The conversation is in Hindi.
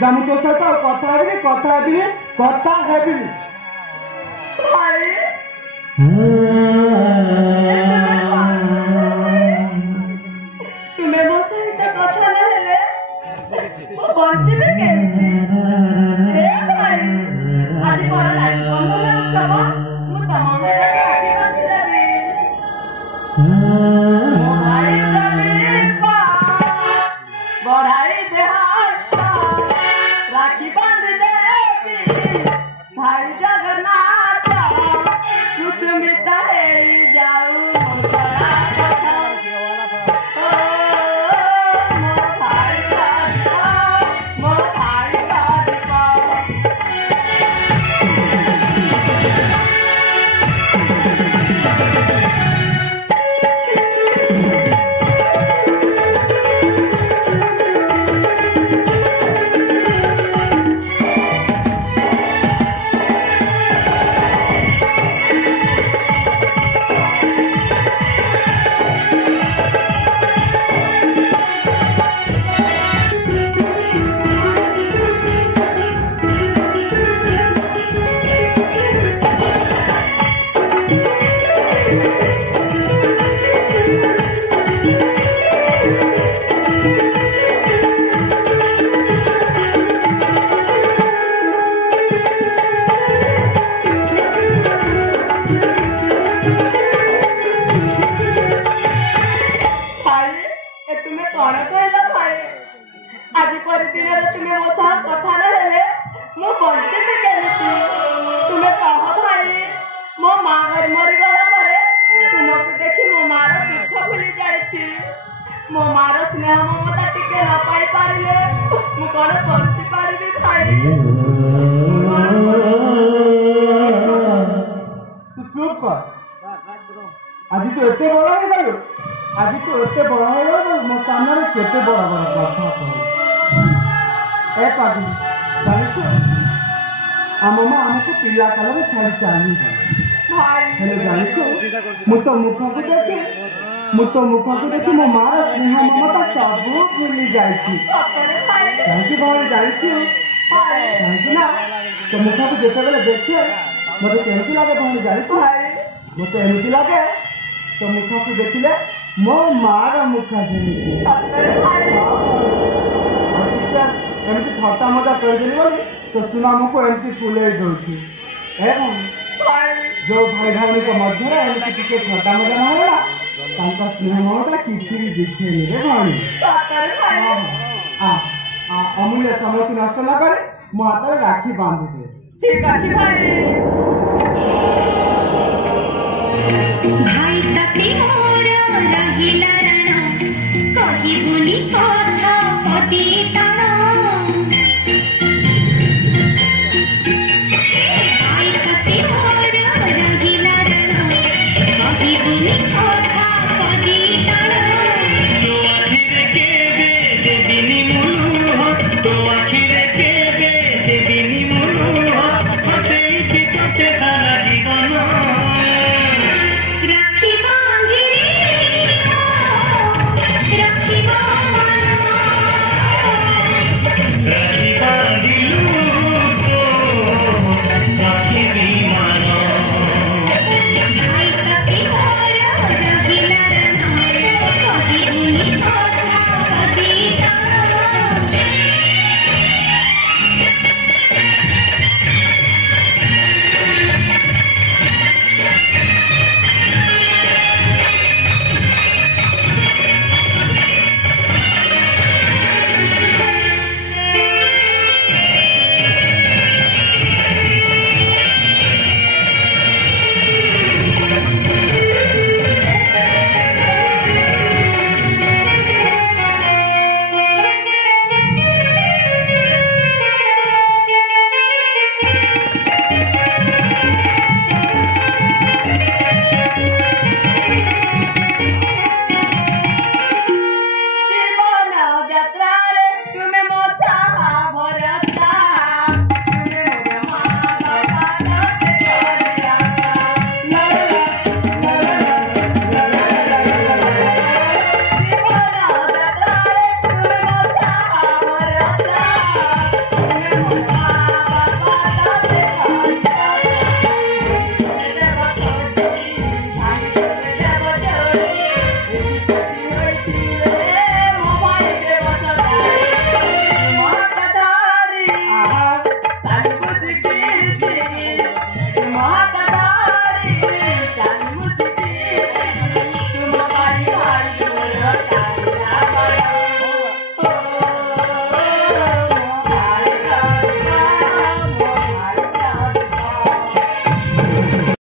जामु तो सता कथा हेबी भाई तुम्हें मो सहित कथा न हेले मो बंचिबे केमती हे भाई आज पर लाइफ बंद में उठब मु तम घरे राखी बांधी देबी मो भाई गरीबा बढ़ाई दे हाथ राखी बांध देबी भाई जगन्नाथ कुछ मिटा है जाऊ मोरा कथा मो मार स्नेह ममता टिके न पाई पारिले मु कोन करति पारिबी भाई तू चुप कर आज तो एते बड़ा हो गयो आज तो एते बड़ा हो गयो मो सामने केते बड़ा बड़ा कथा कह ए पाटी जानि छ मम्मा हमको पिल्ला काल में छाड़ी चाली भाई हेले जानि छ मु तो मुख को देखे मो मार स्नेह ममता सब भूली जाइछि काहे भाई जाइछि काहे ना तो मुख को जेते बेले देखे मते केमति लागे भाई जाइछि मते एमति लागे तो मुख को देखिले मो मार मुख जेमति एमति थट्टा मजा कर देली बोली तो सुना मुको एमति फुले दउछि ए जो भाई भाई को मध्य एमति टिके थट्टा मजा ना होला तांका स्नेह ममता किसी भी दिखे रे भाई अमूल्य समय की नष्ट न करे मो हाथ राखी बांध दे ठीक अछि भाई भाई तक